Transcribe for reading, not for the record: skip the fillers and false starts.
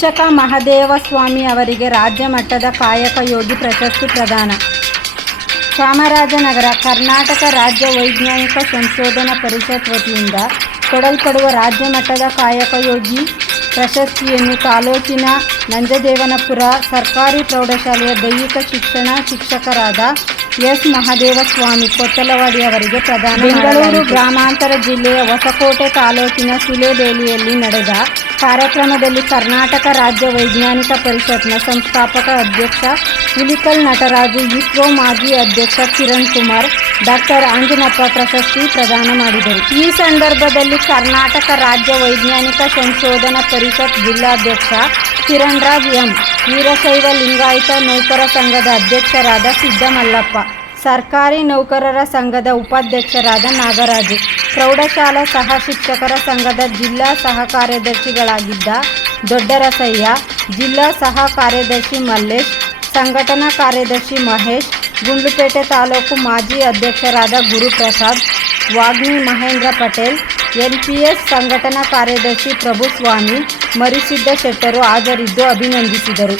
ಶಿಕ್ಷಕ ಮಹದೇವಸ್ವಾಮಿ ಅವರಿಗೆ ರಾಜ್ಯ ಮಟ್ಟದ ಕಾಯಕ ಯೋಗಿ ಪ್ರಶಸ್ತಿ ಪ್ರದಾನ. ಚಾಮರಾಜನಗರ ಕರ್ನಾಟಕ ರಾಜ್ಯ ವೈಜ್ಞಾನಿಕ ಸಂಶೋಧನಾ ಪರಿಷತ್ ವತಿಯಿಂದ ಕೊಡಲ್ಪಡುವ ರಾಜ್ಯ ಮಟ್ಟದ ಕಾಯಕ ಯೋಗಿ ಪ್ರಶಸ್ತಿಯನ್ನು ತಾಲೂಕಿನ ನಂಜದೇವನಪುರ ಸರ್ಕಾರಿ ಪ್ರೌಢಶಾಲೆಯ ದೈಹಿಕ ಶಿಕ್ಷಣ ಶಿಕ್ಷಕರಾದ ಎಸ್ ಮಹದೇವಸ್ವಾಮಿ ಕೊತ್ತಲವಾಡಿ ಅವರಿಗೆ ಪ್ರದಾನ. ಬೆಂಗಳೂರು ಗ್ರಾಮಾಂತರ ಜಿಲ್ಲೆಯ ಹೊಸಕೋಟೆ ತಾಲೂಕಿನ ಸುಲೇಬೇಲಿಯಲ್ಲಿ ನಡೆದ ಕಾರ್ಯಕ್ರಮದಲ್ಲಿ ಕರ್ನಾಟಕ ರಾಜ್ಯ ವೈಜ್ಞಾನಿಕ ಪರಿಷತ್ನ ಸಂಸ್ಥಾಪಕ ಅಧ್ಯಕ್ಷ ಹುಲಿಕಲ್ ನಟರಾಜು, ಇಸ್ರೋ ಮಾಜಿ ಅಧ್ಯಕ್ಷ ಕಿರಣ್ ಕುಮಾರ್, ಡಾಕ್ಟರ್ ಅಂಜನಪ್ಪ ಪ್ರಶಸ್ತಿ ಪ್ರದಾನ ಮಾಡಿದರು. ಈ ಸಂದರ್ಭದಲ್ಲಿ ಕರ್ನಾಟಕ ರಾಜ್ಯ ವೈಜ್ಞಾನಿಕ ಸಂಶೋಧನಾ ಪರಿಷತ್ ಜಿಲ್ಲಾಧ್ಯಕ್ಷ ಕಿರಣ್ ರಾಜ್ ಎಂ, ವೀರಶೈವ ಲಿಂಗಾಯತ ನೌಕರ ಸಂಘದ ಅಧ್ಯಕ್ಷರಾದ ಸಿದ್ದಮಲ್ಲಪ್ಪ, ಸರ್ಕಾರಿ ನೌಕರರ ಸಂಘದ ಉಪಾಧ್ಯಕ್ಷರಾದ ನಾಗರಾಜು, ಪ್ರೌಢಶಾಲಾ ಸಹ ಶಿಕ್ಷಕರ ಸಂಘದ ಜಿಲ್ಲಾ ಸಹ ಕಾರ್ಯದರ್ಶಿಗಳಾಗಿದ್ದ ದೊಡ್ಡರಸಯ್ಯ, ಜಿಲ್ಲಾ ಸಹ ಕಾರ್ಯದರ್ಶಿ ಮಲ್ಲೇಶ್, ಸಂಘಟನಾ ಕಾರ್ಯದರ್ಶಿ ಮಹೇಶ್, ಗುಂಡ್ಲುಪೇಟೆ ತಾಲೂಕು ಮಾಜಿ ಅಧ್ಯಕ್ಷರಾದ ಗುರುಪ್ರಸಾದ್, ವಾಗ್ಮಿ ಮಹೇಂದ್ರ ಪಟೇಲ್, ಎನ್ಪಿಎಸ್ ಸಂಘಟನಾ ಕಾರ್ಯದರ್ಶಿ ಪ್ರಭುಸ್ವಾಮಿ, ಮರಿಸಿದ್ದ ಶೆಟ್ಟರು ಹಾಜರಿದ್ದು ಅಭಿನಂದಿಸಿದರು.